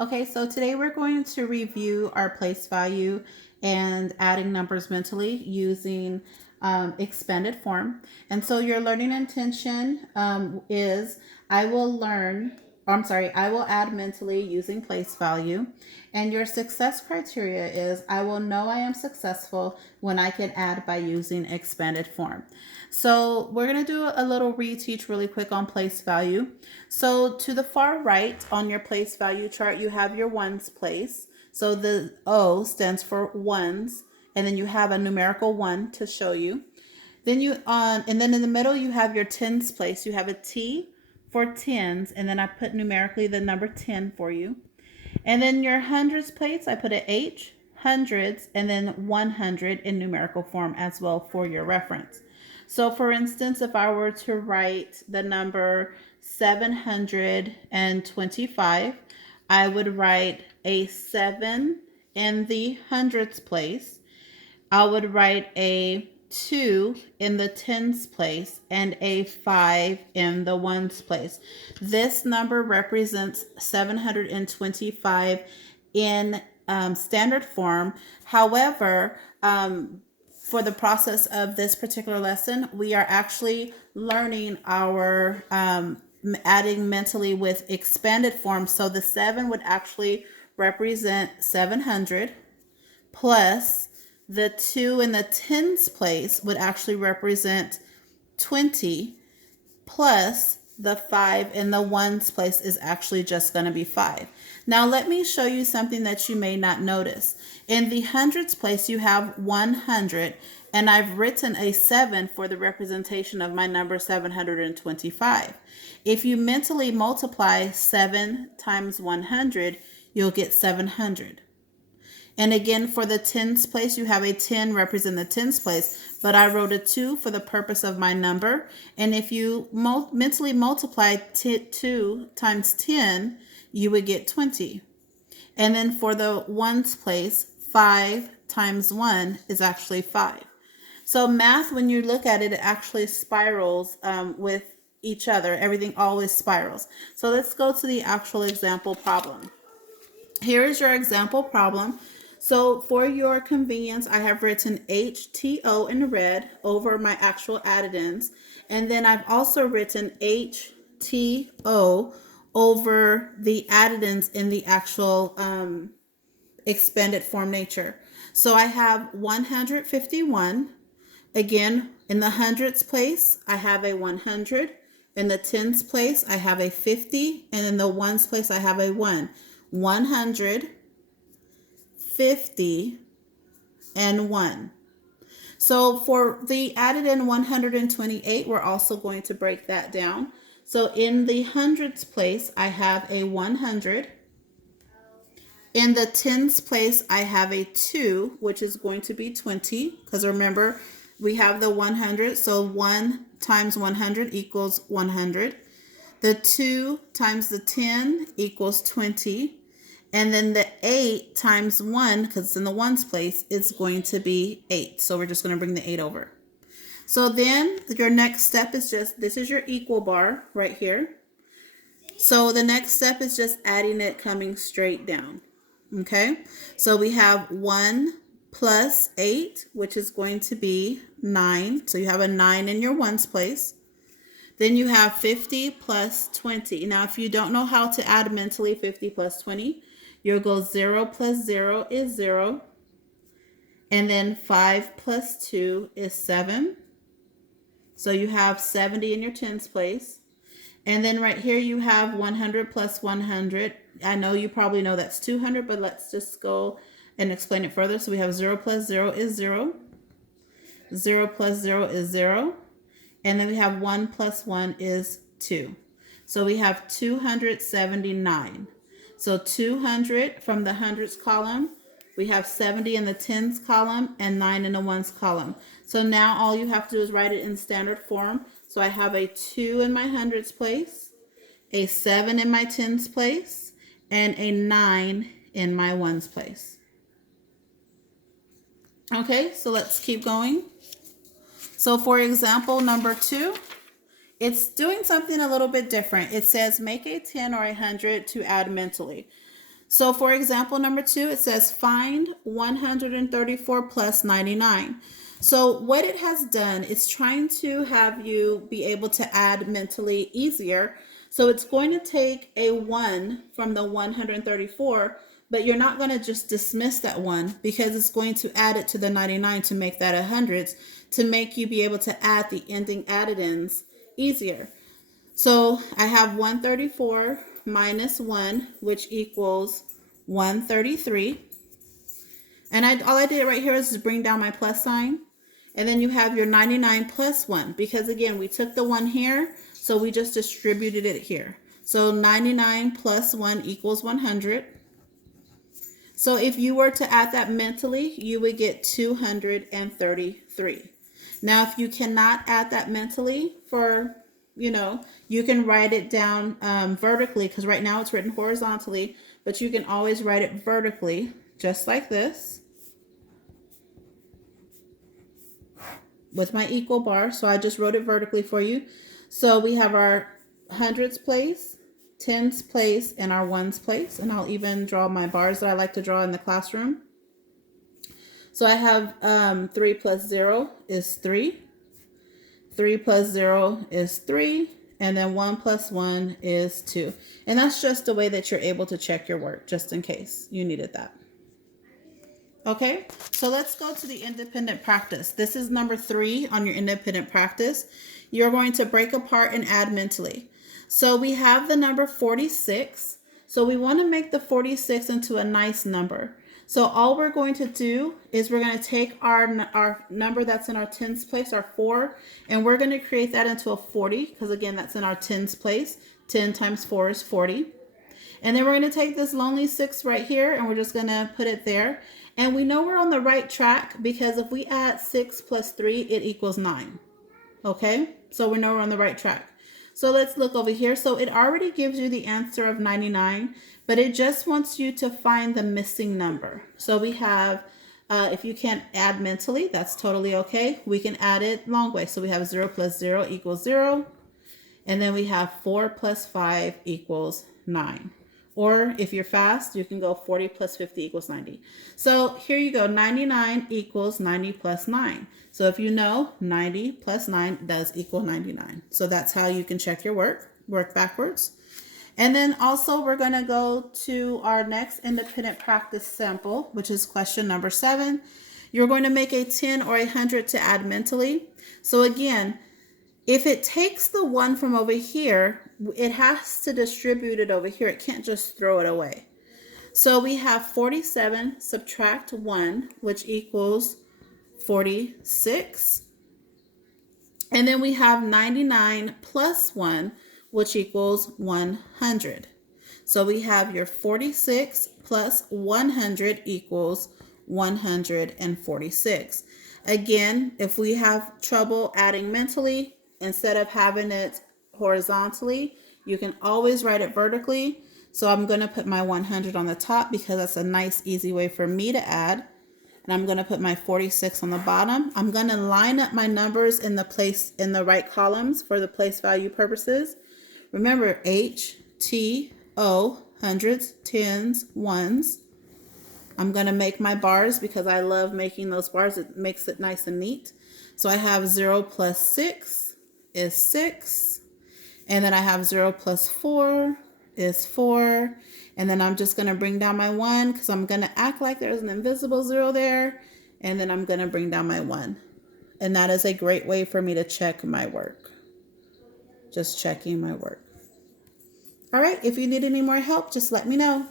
Okay, so today we're going to review our place value and adding numbers mentally using expanded form. And so your learning intention is I will learn, or I'm sorry, I will add mentally using place value. And your success criteria is I will know I am successful when I can add by using expanded form. So we're going to do a little reteach really quick on place value. So to the far right on your place value chart, you have your ones place. So the O stands for ones, and then you have a numerical one to show you. Then and then in the middle you have your tens place. You have a T for tens, and then I put numerically the number 10 for you. And then your hundreds place, I put a H, hundreds, and then 100 in numerical form as well for your reference. So for instance, if I were to write the number 725, I would write a 7 in the hundreds place. I would write a 2 in the tens place and a 5 in the ones place. This number represents 725 in standard form. However, for the process of this particular lesson, we are actually learning our adding mentally with expanded form. So the 7 would actually represent 700 plus the 2 in the tens place would actually represent 20 plus the 5 in the ones place is actually just going to be 5. Now let me show you something that you may not notice. In the hundreds place you have 100, and I've written a 7 for the representation of my number 725. If you mentally multiply 7 times 100, you'll get 700. And again, for the tens place, you have a 10 represent the tens place, but I wrote a 2 for the purpose of my number. And if you mentally multiply 2 times 10, you would get 20. And then for the ones place, 5 times 1 is actually 5. So math, when you look at it, it actually spirals with each other. Everything always spirals. So let's go to the actual example problem. Here is your example problem. So for your convenience, I have written HTO in red over my actual addends. And then I've also written HTO over the addends in the actual expanded form nature. So I have 151. Again, in the hundreds place, I have a 100. In the tens place, I have a 50. And in the ones place, I have a 1. 100, 50, and 1. So for the added in 128, we're also going to break that down. So in the hundreds place, I have a 100. In the tens place, I have a 2, which is going to be 20. Because remember, we have the 100. So 1 times 100 equals 100. The 2 times the 10 equals 20. And then the 8 times 1, because it's in the ones place, is going to be 8. So we're just going to bring the 8 over. So then your next step is this is your equal bar right here. So the next step is just adding it coming straight down. Okay, so we have 1 plus 8, which is going to be 9. So you have a 9 in your ones place. Then you have 50 plus 20. Now, if you don't know how to add mentally 50 plus 20, you'll go 0 plus 0 is 0. And then 5 plus 2 is 7. So you have 70 in your tens place. And then right here you have 100 plus 100. I know you probably know that's 200, but let's just go and explain it further. So we have 0 plus 0 is 0. 0 plus 0 is 0. And then we have 1 plus 1 is 2. So we have 279. So 200 from the hundreds column. We have 70 in the tens column and 9 in the ones column. So now all you have to do is write it in standard form. So I have a 2 in my hundreds place, a 7 in my tens place, and a 9 in my ones place. Okay, so let's keep going. So for example, number 2, it's doing something a little bit different. It says make a 10 or 100 to add mentally. So for example, number 2, it says find 134 plus 99. So what it has done is trying to have you be able to add mentally easier. So it's going to take a 1 from the 134, but you're not going to just dismiss that 1 because it's going to add it to the 99 to make that a hundreds, to make you be able to add the ending added-ins easier. So I have 134 minus 1, which equals 133. And all I did right here is just bring down my plus sign. And then you have your 99 plus 1, because again, we took the 1 here, so we just distributed it here. So 99 plus 1 equals 100. So if you were to add that mentally, you would get 233. Now, if you cannot add that mentally you can write it down vertically, because right now it's written horizontally, but you can always write it vertically, just like this, with my equal bar. So I just wrote it vertically for you. So we have our hundreds place, tens place, and our ones place. And I'll even draw my bars that I like to draw in the classroom. So I have 3 plus 0 is 3. 3 plus 0 is 3. And then 1 plus 1 is 2. And that's just the way that you're able to check your work, just in case you needed that. Okay, so let's go to the independent practice. This is number 3 on your independent practice. You're going to break apart and add mentally. So we have the number 46. So we want to make the 46 into a nice number. So all we're going to do is we're going to take our number that's in our tens place, our 4, and we're going to create that into a 40, because again, that's in our tens place. 10 times 4 is 40. And then we're going to take this lonely 6 right here, and we're just going to put it there. And we know we're on the right track, because if we add 6 plus 3, it equals 9. Okay, so we know we're on the right track. So let's look over here. So it already gives you the answer of 99, but it just wants you to find the missing number. So we have, if you can't add mentally, that's totally okay. We can add it long way. So we have 0 plus 0 equals 0. And then we have 4 plus 5 equals 9. Or if you're fast, you can go 40 plus 50 equals 90. So here you go, 99 equals 90 plus 9. So if you know, 90 plus 9 does equal 99. So that's how you can check your work backwards. And then also we're going to go to our next independent practice sample, which is question number 7. You're going to make a 10 or 100 to add mentally. So again, if it takes the 1 from over here, it has to distribute it over here. It can't just throw it away. So we have 47 subtract 1, which equals 46. And then we have 99 plus 1, which equals 100. So we have your 46 plus 100 equals 146. Again, if we have trouble adding mentally, instead of having it horizontally, you can always write it vertically. So I'm going to put my 100 on the top because that's a nice, easy way for me to add. And I'm going to put my 46 on the bottom. I'm going to line up my numbers in the right columns for the place value purposes. Remember, H, T, O, hundreds, tens, ones. I'm going to make my bars because I love making those bars. It makes it nice and neat. So I have 0 plus 6 is 6. And then I have 0 plus 4 is 4. And then I'm just going to bring down my 1 because I'm going to act like there's an invisible 0 there. And then I'm going to bring down my 1. And that is a great way for me to check my work. Just checking my work. All right, if you need any more help, just let me know.